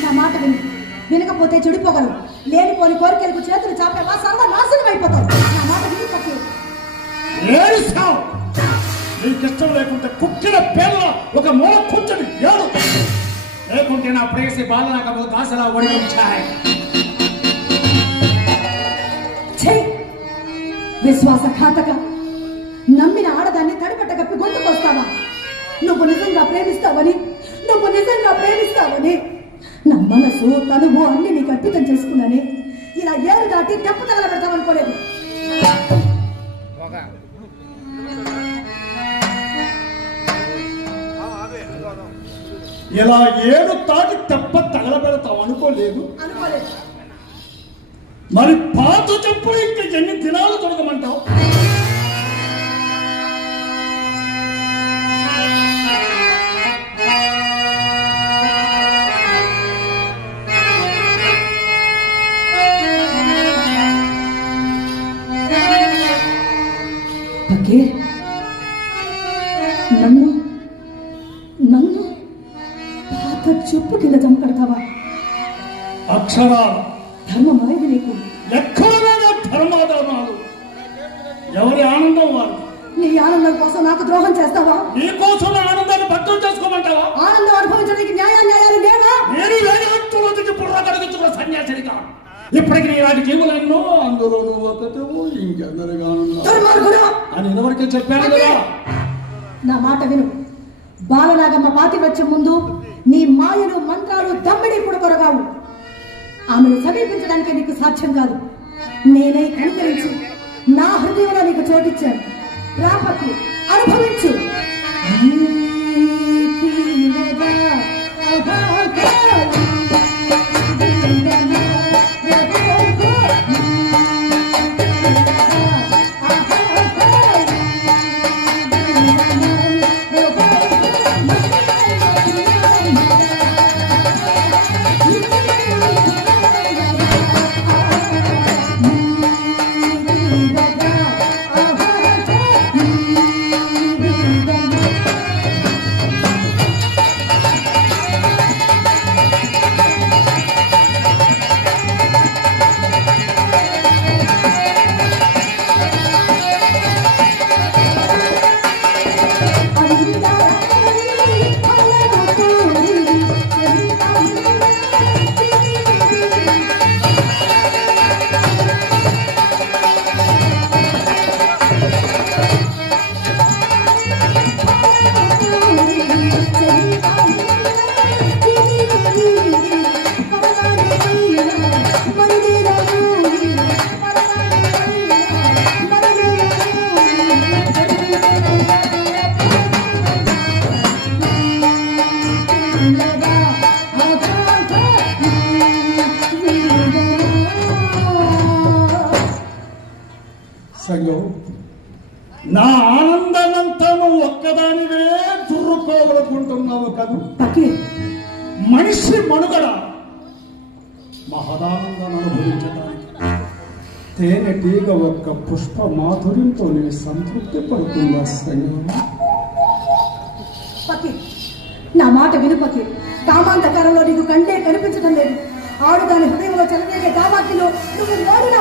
నా మాట విను. వినకపోతే చెడిపోగలవు. లేనిపోని కోరికలకు చేతులు చాపేవా సర్వ నాశనం అయిపోతావు. నా మాట విను పక్కి నీకు ఇష్టం లేకుంటే కుక్కిన పేర్ల ఒక మూల కూర్చొని ఏడు. లేకుంటే నా ప్రేసి బాధ నాకు దాసలా ఒడిచాయి ఛై! విశ్వాసఘాతక. నమ్మిన ఆడదాన్ని తడిపట్ట కప్పి గొంతుకొస్తావా? నువ్వు నిజంగా ప్రేమిస్తావని నువ్వు నిజంగా ప్రేమిస్తావని నా మనసు తనువు అన్ని నీకు అర్పితం చేసుకున్నానే ఇలా ఏరు దాటి తెప్పు తగలబెడతామనుకోలేదు ఇలా ఏడు తాటి తెప్ప తగలబెడతాం అనుకోలేదు. అనుకోలేదు. మరి పాత చెప్పులు ఇంకా ఎన్ని దినాలు తొడగమంటావు? చెప్పు కింద చంపడతావా? అక్షరాలు ధర్మమా ఇది నీకు. ఎక్కడైనా ధర్మాధర్మాలు. ఎవరి ఆనందం వారు? నీ ఆనందం కోసం నాకు ద్రోహం చేస్తావా? నీ కోసం ఆనందాన్ని భద్రం చేసుకోమంటావా? ఆనందం అనుభవించడానికి న్యాయ న్యాయాలు లేవా? నేను వేగవంతులకి బుర్ర కడిగించుకున్న సన్యాసినిగా. ఇప్పటికి నీ ఇలాంటి జీవులెన్నో అందులో నువ్వు ఒకటేమో ఇంకెందరిగా అని ఇదివరకే చెప్పాను కదా? నా మాట విను. బాలనాగమ్మ పాతి వచ్చే ముందు నీ మాయలు మంత్రాలు దమ్మిడి పుడకొరగావు ఆమెను సమీపించడానికి నీకు సాధ్యం కాదు. నేనే కనికరించి నా హృదయంలో నీకు చోటిచ్చాను. రాపకు అనుభవించు. సంగం నా ఆనందానంతా నువ్వు ఒక్కదానివే దుర్రుకోవాలనుకుంటున్నావు కదూ? మనిషి మనుగడ మహదానందాన్ని అనుభవించడానికి తేనెటీగ ఒక్క పుష్ప మాధుర్యంతో నేను సంతృప్తి పడుతుందా సంగం పకి నా మాట విను పకి కామాంతకారంలో నీకు కంటే కనిపించడం లేదు. ఆడు దాని హృదయంలో చెలరేగే కామాకిలో నువ్వు ఓడినా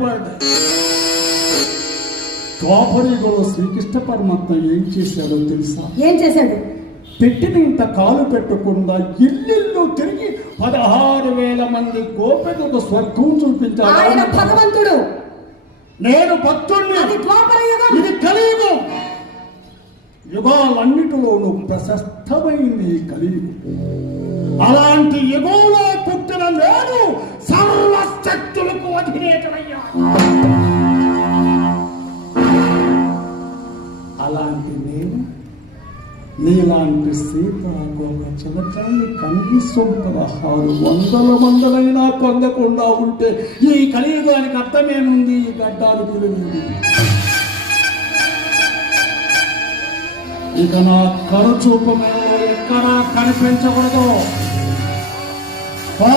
మృత్యుకు భయపడ్డాడు ద్వాపరిగలో శ్రీకృష్ణ పరమాత్మ ఏం చేశాడో తెలుసా? ఏం చేశాడు? పెట్టిన ఇంత కాలు పెట్టకుండా ఇల్లు తిరిగి పదహారు వేల మంది గోపికకు స్వర్గం ఆయన చూపించాడు భగవంతుడు. నేను భక్తుణ్ణి. అది ద్వాపర యుగం. ఇది కలియుగం. యుగాలన్నిటిలోనూ ప్రశస్తమైంది కలియుగం. అలాంటి యుగంలో నేను సర్వశక్తులకు అధినేతమయ్యా అలాంటి నేను నీలాంటి సీత ఒక చిలకాన్ని కనీసం పదహారు వందల మందలైనా పొందకుండా ఉంటే ఈ కలియుగానికి అర్థమేముంది? ఈ గడ్డాలు విలువేది ఇక నా కనుచూపు మీద ఎక్కడా కనిపించకూడదు. 哇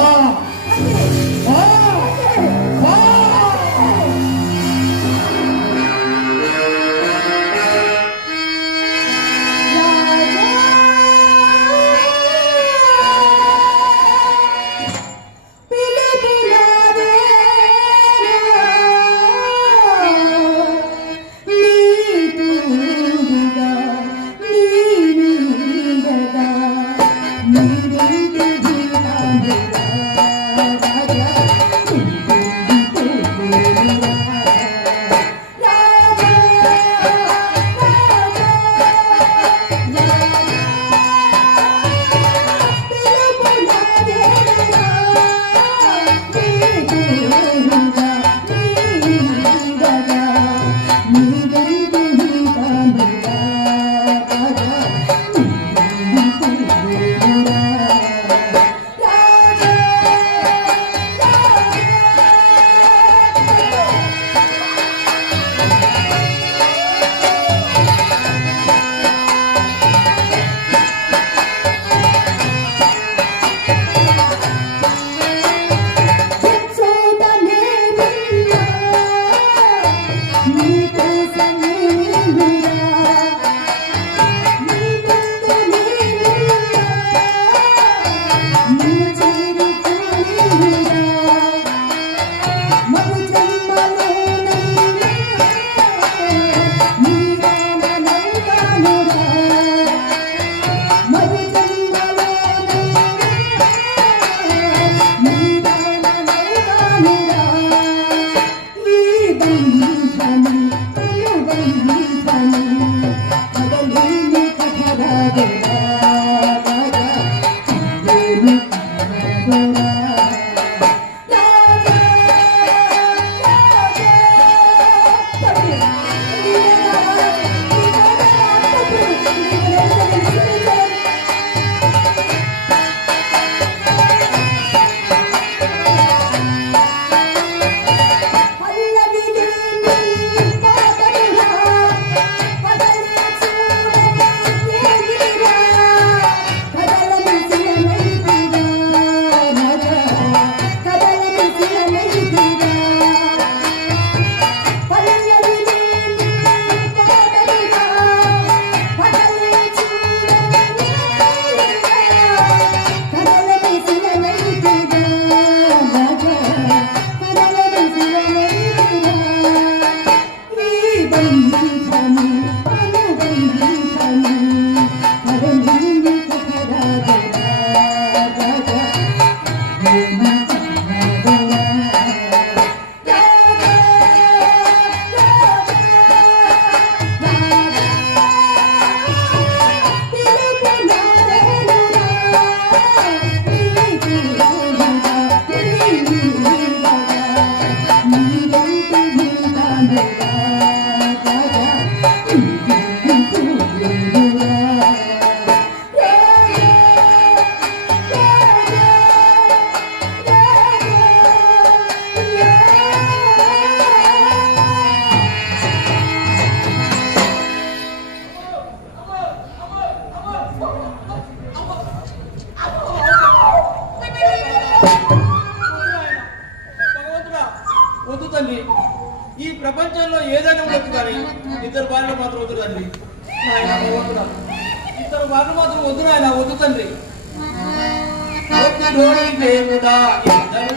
You. తల్లి ఈ ప్రపంచంలో ఏదైనా ఉండొచ్చు కానీ ఇద్దరు భార్యలు మాత్రం వద్దు తండ్రి. ఇద్దరు భార్యలు మాత్రం వద్దు ఆయన వద్దు తండ్రి. వద్దు రోడి దేవుడా ఇద్దరు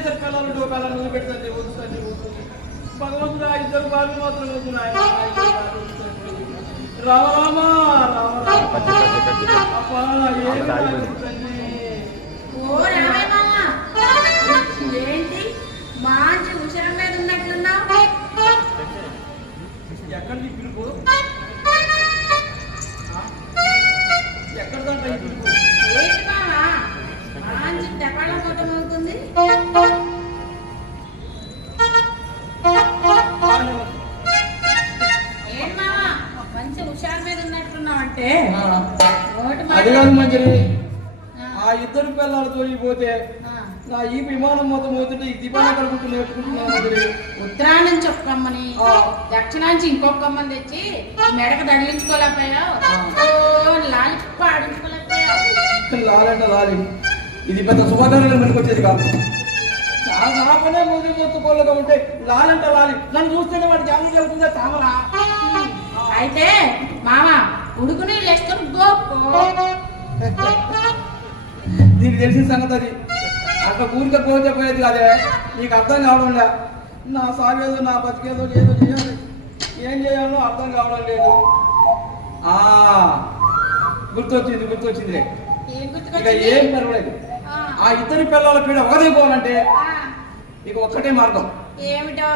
ఇద్దరు పిల్లలు డోకాలను వద్దండి భగవంతుడా ఇద్దరు బాలు మాత్రం ఏంటి మంచి ఉషరం మీద ఉన్నట్లున్నావు ఈ నా ఈ విమానం మొత్తం పోతుంటే ఈ దీపాన్ని పుట్టి నేర్చుకుంటున్నాను ఉత్తరాయణం చెప్పమ్మని. దక్షిణాంచి ఇంకొక అమ్మని తెచ్చి మెడకు తగిలించుకోలేకపోయావు. ఓ, లాలిప్ప ఆడించుకోలేకపోయావు లాలంట లాలి. ఇది పెద్ద శుభకార్యాలు మనకు వచ్చేది కాదు. నా- పనే ముందు మొత్తుకోలుగా ఉంటే లాలంట లాలి. నన్ను చూస్తేనే వాడికి జ్ఞానం కలుగుతుందా తామరా. అయితే మామ ఉడుకు నీళ్ళు వేసుకొని గోక్కో నీకు తెలిసిన సంగతి అది. అట్లా ఊరికే పోతే పోయేది కాదే. నీకు అర్థం కావడం లే. నా సాగేదో నా బతికేదో ఏదో చేయాలి ఏం చేయాలో అర్థం కావడం లేదు. ఆ గుర్తొచ్చింది గుర్తొచ్చిందిలే ఏం ఇక? ఏం పర్వాలేదు ఆ, ఇద్దరి పిల్లల పీడ ఒకదైపోవాలంటే ఇక ఒక్కటే మార్గం. ఏమిటో?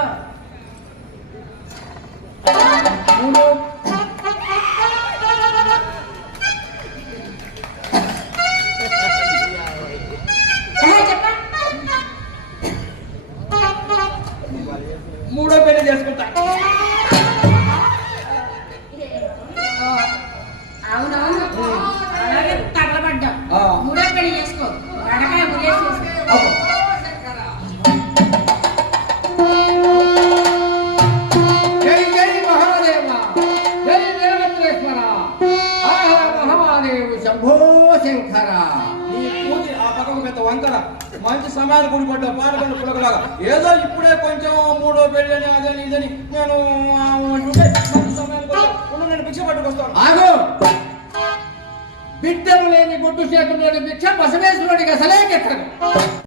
మంచి సమయాన్ని కూడిపడ్డ పాలకొండ పులకలాగా ఏదో ఇప్పుడే కొంచెం మూడో పెళ్ళని అదని ఇదని నేను ఆ, నేను భిక్ష పట్టుకొస్తాను ఆగు. బిడ్డలు లేని గుడ్డు చేతుల్లోని భిక్ష బసవేశ్వరుడికి అసలే గిట్టదు